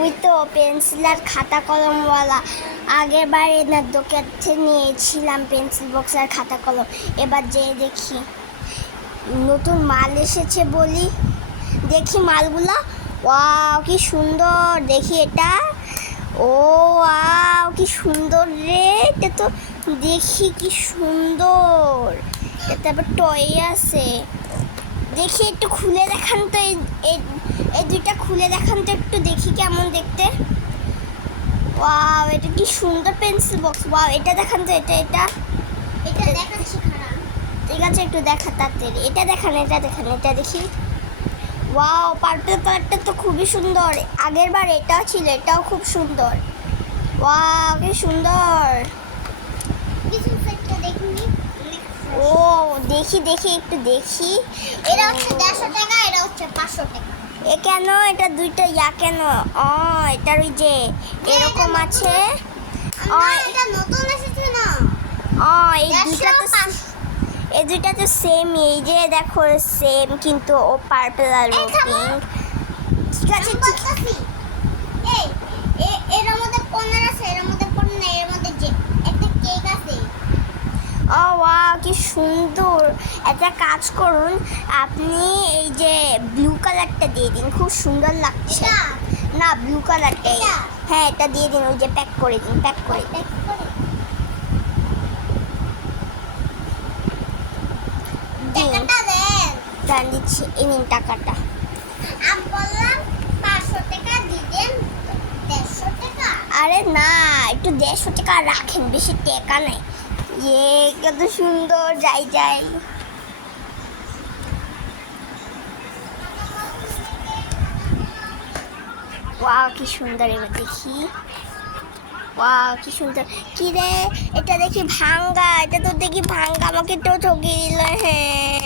ওই তো পেন্সিল আর খাতা কলমওয়ালা। আগের বার এনার দোকানে নিয়েছিলাম পেন্সিল বক্স আর খাতা কলম। এবার যেয়ে দেখি নতুন মাল এসেছে বলি, দেখি মালগুলো। ওয়াও কি সুন্দর, দেখি এটা। ও ওয়াও কি সুন্দর রে, এটা তো দেখি কি সুন্দর। এটা আবার টয় আছে, দেখি একটু খুলে দেখান তো। এই দুইটা খুলে দেখান তো একটু, দেখি কেমন দেখতে। ওয়াও এটা কি সুন্দর পেন্সিল বক্স। ওয়াও এটা দেখান তো, এটা এটা এটা দেখাচ্ছি খারাপ। ঠিক আছে একটু দেখা তাড়াতাড়ি। এটা দেখান, এটা দেখান, এটা দেখি। ওয়াও পার্পল কালারটা তো খুবই সুন্দর। আগের বার এটাও ছিল, এটাও খুব সুন্দর। ওয়াও কি সুন্দর। কিছু সেটটা দেখিনি। ও দেখি দেখি একটু দেখি। এটা হচ্ছে 150 টাকা, এটা হচ্ছে 500 টাকা। এ কেন এটা দুইটা ইয়া কেন? ও এটার ওই যে এরকম আছে। ও এটা নতুন এসেছে না। ও এই দুইটা তো এই দুইটা তো সেম। এই যে দেখো সেম, কিন্তু ও পার্পল আর ও পিঙ্ক। ঠিক আছে বলতাছি এই এর মধ্যে কর্নার আছে, এর মধ্যে কর্নার, এর মধ্যে যে একটা কেক আছে। ও ওয়াও কি সুন্দর। একটা কাজ করুন, আপনি এই যে ব্লু কালারটা দিয়ে দিন, খুব সুন্দর লাগছে। এটা না ব্লু কালারটাই। এটা? হ্যাঁ এটা দিয়ে দিন, ওই যে প্যাক করে দিন, প্যাক করে দিন। দিন টাকাটা দেন। দান দিচ্ছি, এই নিন টাকাটা। আমি বললাম 500 টাকা দিবেন, 150 টাকা। আরে না, একটু 150 টাকা রাখেন, বেশি টাকা নেই। ইয়ে কত সুন্দর, যাই যাই। ওয়াও কি সুন্দর, এবার দেখি। ওয়াও কি সুন্দর। কি রে এটা দেখি ভাঙ্গা, এটা তো দেখি ভাঙ্গা, আমাকে তো ঠকিয়ে দিল। হ্যাঁ